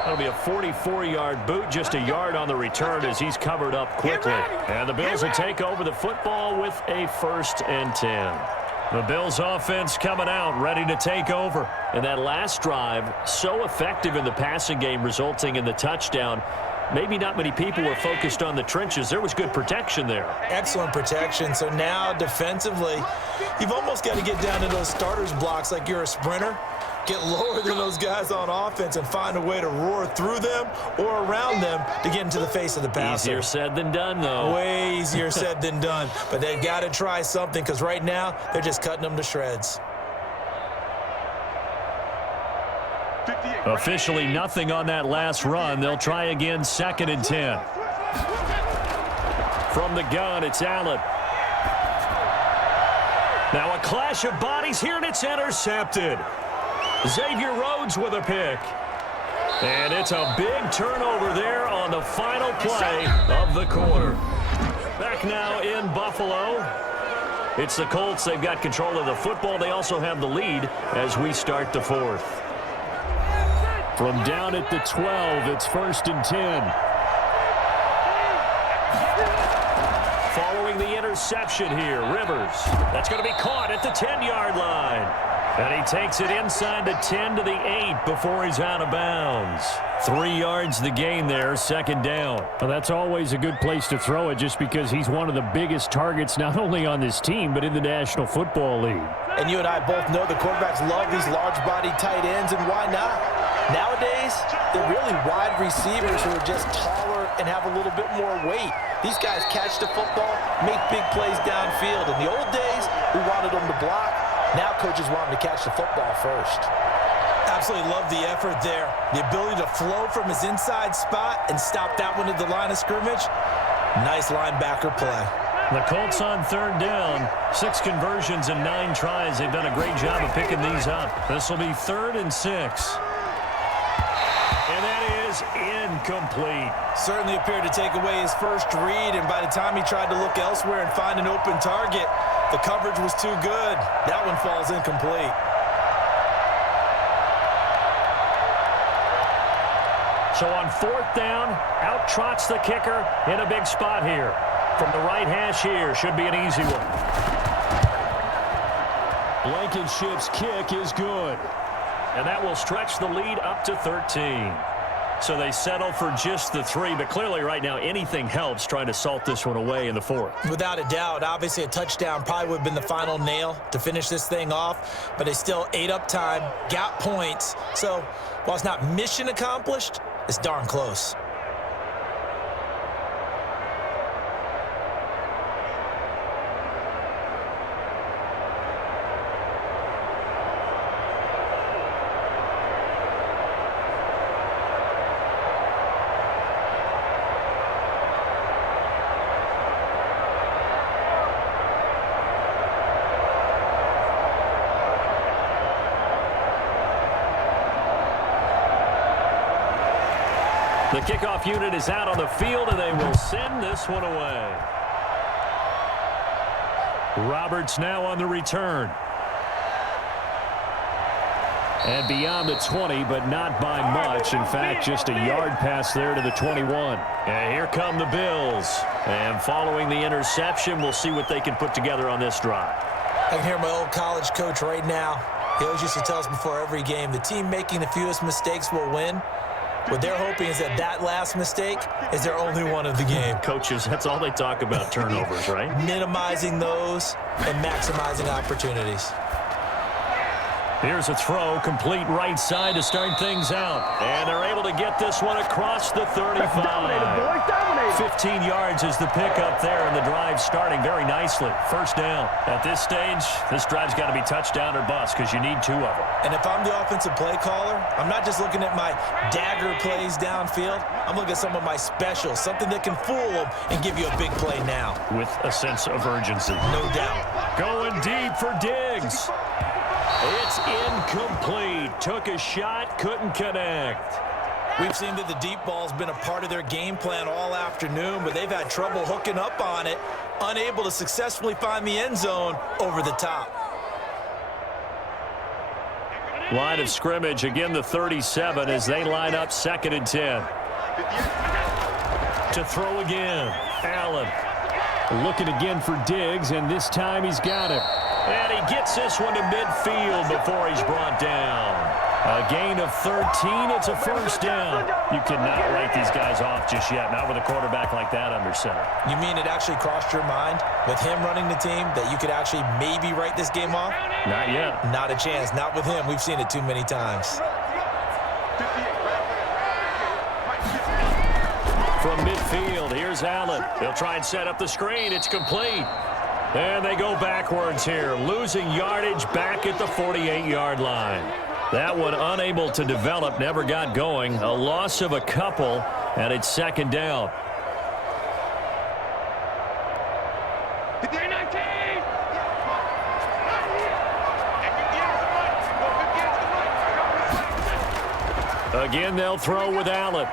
That'll be a 44-yard boot, just a yard on the return as he's covered up quickly. And the Bills will take over the football with a 1st and 10. The Bills offense coming out, ready to take over. And that last drive, so effective in the passing game, resulting in the touchdown. Maybe not many people were focused on the trenches. There was good protection there. Excellent protection. So now defensively, you've almost got to get down to those starters blocks like you're a sprinter. Get lower than those guys on offense and find a way to roar through them or around them to get into the face of the passer. Easier said than done, though. Way easier said than done. But they've got to try something because right now they're just cutting them to shreds. Officially nothing on that last run. They'll try again, 2nd and 10. From the gun, it's Allen. Now a clash of bodies here, and it's intercepted. Xavier Rhodes with a pick. And it's a big turnover there on the final play of the quarter. Back now in Buffalo. It's the Colts. They've got control of the football. They also have the lead as we start the 4th. From down at the 12, it's 1st and 10. Following the interception here, Rivers. That's going to be caught at the 10-yard line. And he takes it inside the 10 to the 8 before he's out of bounds. 3 yards the gain there, 2nd down. Well, that's always a good place to throw it just because he's one of the biggest targets not only on this team but in the National Football League. And you and I both know the quarterbacks love these large-bodied tight ends, and why not? Nowadays, they're really wide receivers who are just taller and have a little bit more weight. These guys catch the football, make big plays downfield. In the old days, we wanted them to block. Now coaches want him to catch the football first. Absolutely love the effort there. The ability to flow from his inside spot and stop that one at the line of scrimmage. Nice linebacker play. The Colts on 3rd down. 6 conversions and 9 tries. They've done a great job of picking these up. This will be 3rd and 6. And that is incomplete. Certainly appeared to take away his first read, and by the time he tried to look elsewhere and find an open target, the coverage was too good. That one falls incomplete. So on 4th down, out trots the kicker in a big spot here. From the right hash here, should be an easy one. Blankenship's kick is good. And that will stretch the lead up to 13. So they settle for just the 3, but clearly right now anything helps trying to salt this one away in the 4th. Without a doubt, obviously a touchdown probably would have been the final nail to finish this thing off, but they still ate up time, got points. So while it's not mission accomplished, it's darn close. The kickoff unit is out on the field, and they will send this one away. Roberts now on the return. And beyond the 20, but not by much. In fact, just a yard pass there to the 21. And here come the Bills. And following the interception, we'll see what they can put together on this drive. I can hear my old college coach right now. He always used to tell us before every game, the team making the fewest mistakes will win. What they're hoping is that last mistake is their only one of the game. Coaches, that's all they talk about, turnovers, right? Minimizing those and maximizing opportunities. Here's a throw, complete right side to start things out. And they're able to get this one across the 35. Dominated, boys, dominated. 15 yards is the pickup there, and the drive starting very nicely. First down. At this stage, this drive's got to be touchdown or bust because you need 2 of them. And if I'm the offensive play caller, I'm not just looking at my dagger plays downfield. I'm looking at some of my specials, something that can fool them and give you a big play now. With a sense of urgency. No doubt. Going deep for Diggs. It's incomplete. Took a shot, couldn't connect. We've seen that the deep ball's been a part of their game plan all afternoon, but they've had trouble hooking up on it, unable to successfully find the end zone over the top. Line of scrimmage, again the 37 as they line up 2nd and 10. To throw again, Allen. Looking again for Diggs, and this time he's got it. And he gets this one to midfield before he's brought down. A gain of 13. It's a first down. You cannot write these guys off just yet, not with a quarterback like that under center. You mean it actually crossed your mind with him running the team that you could actually maybe write this game off? Not yet. Not a chance. Not with him. We've seen it too many times. From midfield, here's Allen. They'll try and set up the screen. It's complete. And they go backwards here, losing yardage back at the 48-yard line. That one unable to develop, never got going. A loss of a couple, and it's 2nd down. Again, they'll throw with Allen.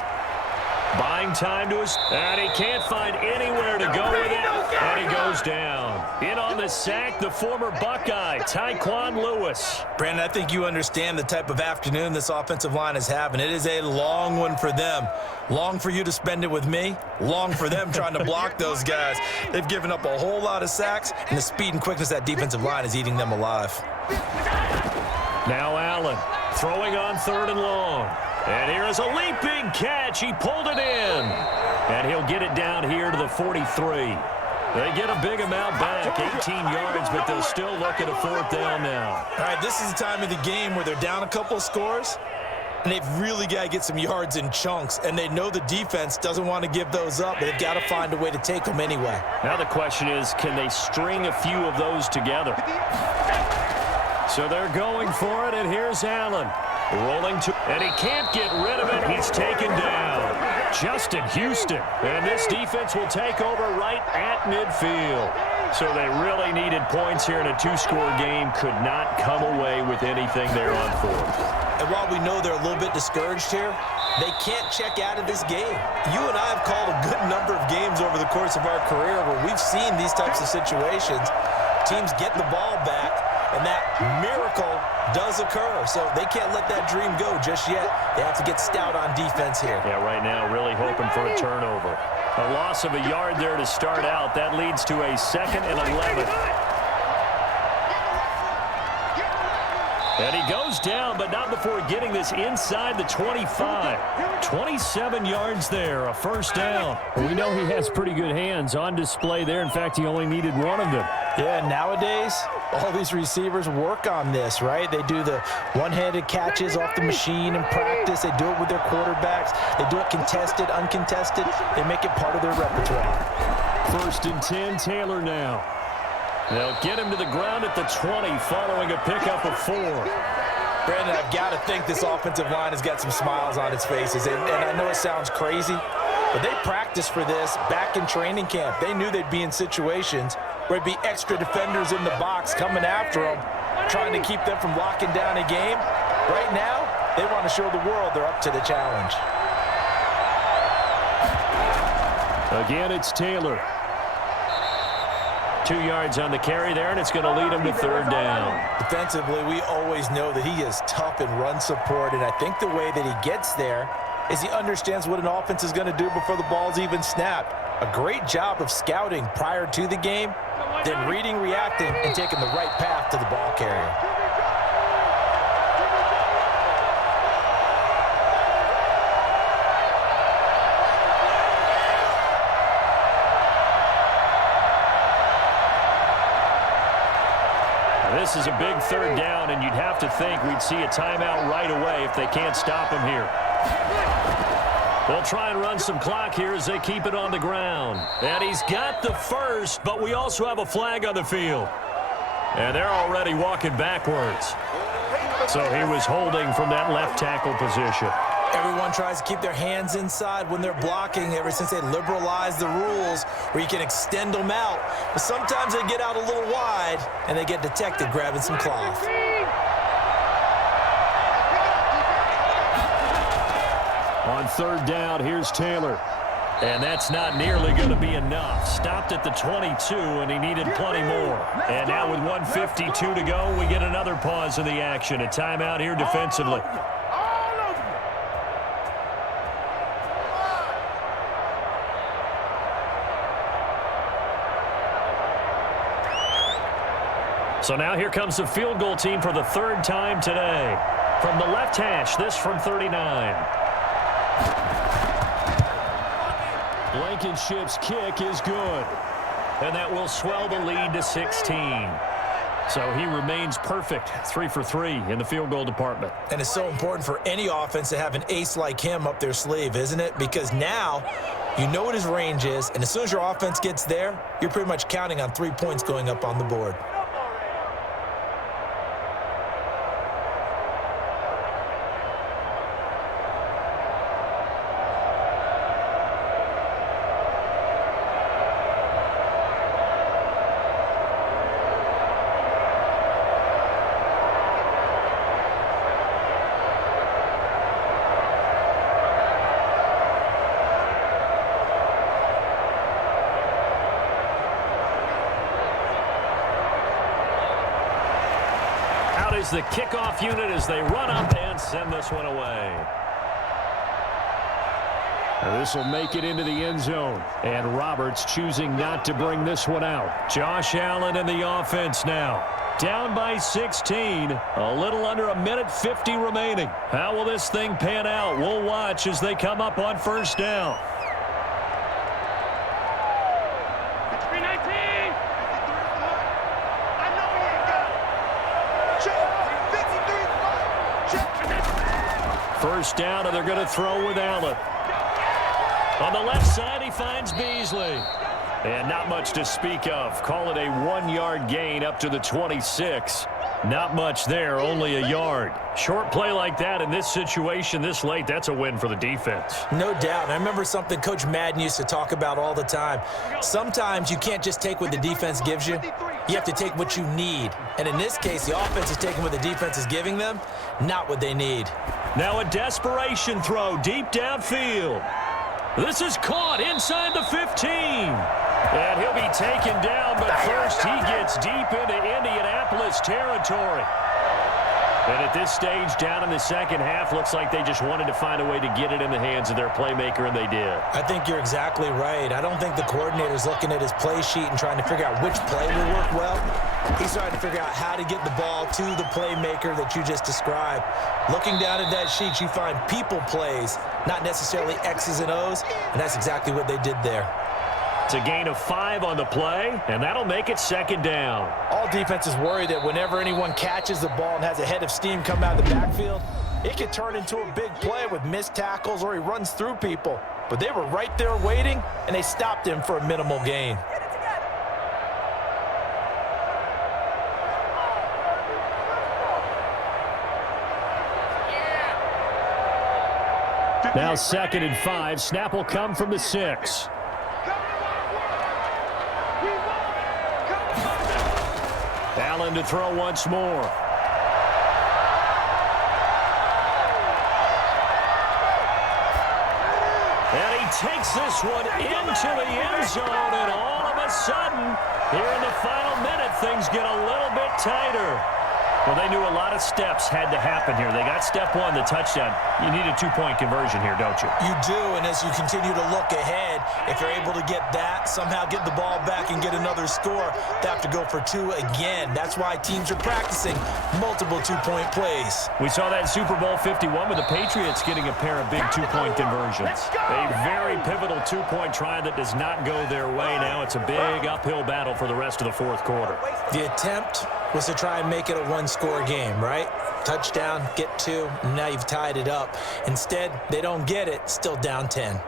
Buying time to his, and he can't find anywhere to go with it, and he goes down. In on the sack, the former Buckeye, Tyquan Lewis. Brandon, I think you understand the type of afternoon this offensive line is having. It is a long one for them. Long for you to spend it with me. Long for them trying to block those guys. They've given up a whole lot of sacks, and the speed and quickness of that defensive line is eating them alive. Now Allen throwing on 3rd and long. And here is a leaping catch. He pulled it in. And he'll get it down here to the 43. They get a big amount back, 18 yards, but they'll still look at a 4th down now. All right, this is the time of the game where they're down a couple of scores, and they've really got to get some yards in chunks, and they know the defense doesn't want to give those up, but they've got to find a way to take them anyway. Now the question is, can they string a few of those together? So they're going for it, and here's Allen. Rolling to, and he can't get rid of it. He's taken down. Justin Houston. And this defense will take over right at midfield. So they really needed points here in a 2-score game. Could not come away with anything there on 4th. And while we know they're a little bit discouraged here, they can't check out of this game. You and I have called a good number of games over the course of our career where we've seen these types of situations. Teams get the ball back, and that miracle does occur. So they can't let that dream go just yet. They have to get stout on defense here. Yeah, right now really hoping for a turnover. A loss of a yard there to start out. That leads to a 2nd and 11. And he goes down, but not before getting this inside the 25. 27 yards there, a first down. We know he has pretty good hands on display there. In fact, he only needed one of them. Yeah, nowadays, all these receivers work on this, right? They do the one-handed catches off the machine in practice. They do it with their quarterbacks. They do it contested, uncontested. They make it part of their repertoire. 1st and 10, Taylor now. They'll get him to the ground at the 20 following a pickup of 4. Brandon, I've got to think this offensive line has got some smiles on its faces. And I know it sounds crazy, but they practiced for this back in training camp. They knew they'd be in situations where it'd be extra defenders in the box coming after them, trying to keep them from locking down a game. Right now, they want to show the world they're up to the challenge. Again, it's Taylor. 2 yards on the carry there, and it's going to lead him to 3rd down. Defensively, we always know that he is tough in run support, and I think the way that he gets there is he understands what an offense is going to do before the ball's even snapped. A great job of scouting prior to the game, then reading, reacting, and taking the right path to the ball carrier. This is a big third down, and you'd have to think we'd see a timeout right away if they can't stop him here. They'll try and run some clock here as they keep it on the ground. And he's got the first, but we also have a flag on the field. And they're already walking backwards. So he was holding from that left tackle position. Everyone tries to keep their hands inside when they're blocking ever since they liberalized the rules where you can extend them out. But sometimes they get out a little wide, and they get detected grabbing some cloth. On third down, here's Taylor. And that's not nearly going to be enough. Stopped at the 22, and he needed plenty more. And now with 1:52 to go, we get another pause in the action. A timeout here defensively. So now here comes the field goal team for the third time today. From the left hash, this from 39. Blankenship's kick is good. And that will swell the lead to 16. So he remains perfect, 3 for 3 in the field goal department. And it's so important for any offense to have an ace like him up their sleeve, isn't it? Because now you know what his range is, and as soon as your offense gets there, you're pretty much counting on 3 points going up on the board. Is the kickoff unit as they run up and send this one away. This will make it into the end zone. And Roberts choosing not to bring this one out. Josh Allen in the offense now. Down by 16. A little under a minute 50 remaining. How will this thing pan out? We'll watch as they come up on first down. First down, and they're going to throw with Allen. On the left side, he finds Beasley. And not much to speak of. Call it a 1-yard gain up to the 26. Not much there, only a yard. Short play like that in this situation this late, that's a win for the defense. No doubt. I remember something Coach Madden used to talk about all the time. Sometimes you can't just take what the defense gives you. You have to take what you need. And in this case, the offense is taking what the defense is giving them, not what they need. Now a desperation throw deep downfield. This is caught inside the 15. And he'll be taken down, but first he gets deep into Indianapolis territory. And at this stage, down in the second half, looks like they just wanted to find a way to get it in the hands of their playmaker, and they did. I think you're exactly right. I don't think the coordinator's looking at his play sheet and trying to figure out which play will work well. He's trying to figure out how to get the ball to the playmaker that you just described. Looking down at that sheet, you find people plays, not necessarily X's and O's, and that's exactly what they did there. It's a gain of 5 on the play, and that'll make it second down. All defenses worry that whenever anyone catches the ball and has a head of steam come out of the backfield, it could turn into a big play with missed tackles or he runs through people. But they were right there waiting, and they stopped him for a minimal gain. Now 2nd and 5. Snap will come from the 6. Allen to throw once more. And he takes this one into the end zone, and all of a sudden, here in the final minute, things get a little bit tighter. Well, they knew a lot of steps had to happen here. They got step one, the touchdown. You need a two-point conversion here, don't you? You do, and as you continue to look ahead, if you're able to get that, somehow get the ball back and get another score, they have to go for two again. That's why teams are practicing multiple two-point plays. We saw that in Super Bowl 51 with the Patriots getting a pair of big two-point conversions. A very pivotal two-point try that does not go their way. Now it's a big uphill battle for the rest of the fourth quarter. The attempt was to try and make it a one-score game, right? Touchdown, get two, and now you've tied it up. Instead, they don't get it, still down 10.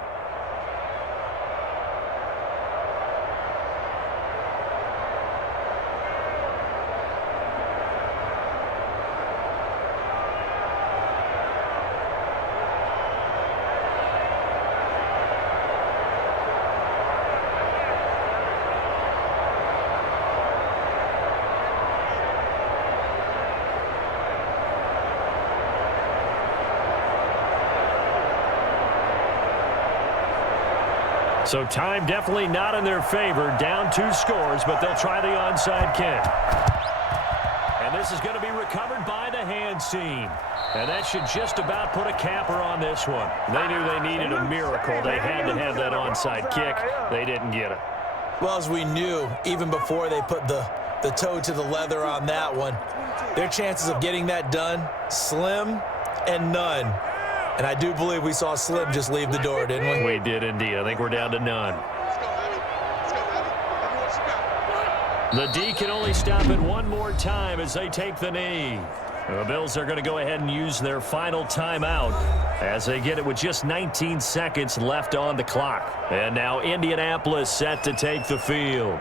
So time definitely not in their favor. Down 2 scores, but they'll try the onside kick. And this is going to be recovered by the hands team. And that should just about put a capper on this one. They knew they needed a miracle. They had to have that onside kick. They didn't get it. Well, as we knew, even before they put the toe to the leather on that one, their chances of getting that done, slim and none. And I do believe we saw Slim just leave the door, didn't we? We did indeed. I think we're down to none. The D can only stop it one more time as they take the knee. The Bills are going to go ahead and use their final timeout as they get it with just 19 seconds left on the clock. And now Indianapolis set to take the field.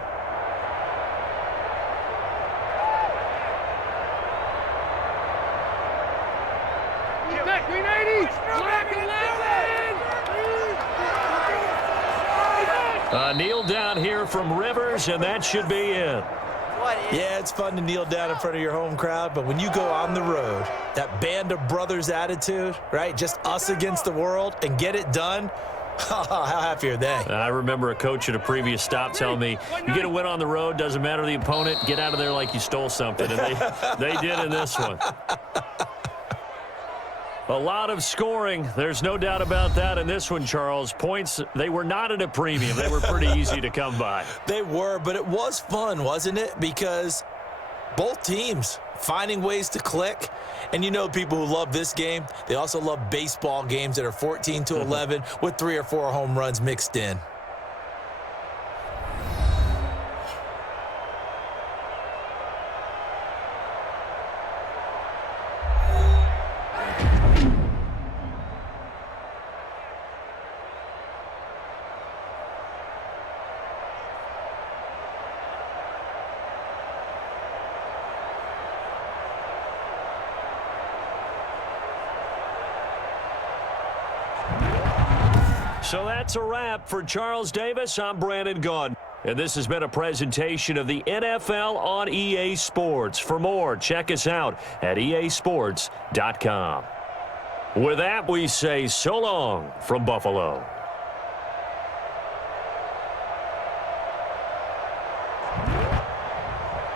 Kneel down here from Rivers, and that should be it. Yeah, it's fun to kneel down in front of your home crowd, but when you go on the road, that band of brothers attitude, right, just us against the world, and get it done, how happy are they? I remember a coach at a previous stop telling me, you get a win on the road, doesn't matter the opponent, get out of there like you stole something, and they did in this one. A lot of scoring. There's no doubt about that in this one, Charles. Points, they were not at a premium. They were pretty easy to come by. They were, but it was fun, wasn't it? Because both teams finding ways to click. And you know people who love this game, they also love baseball games that are 14-11 with 3 or 4 home runs mixed in. So that's a wrap for Charles Davis. I'm Brandon Gaudin. And this has been a presentation of the NFL on EA Sports. For more, check us out at easports.com. With that, we say so long from Buffalo.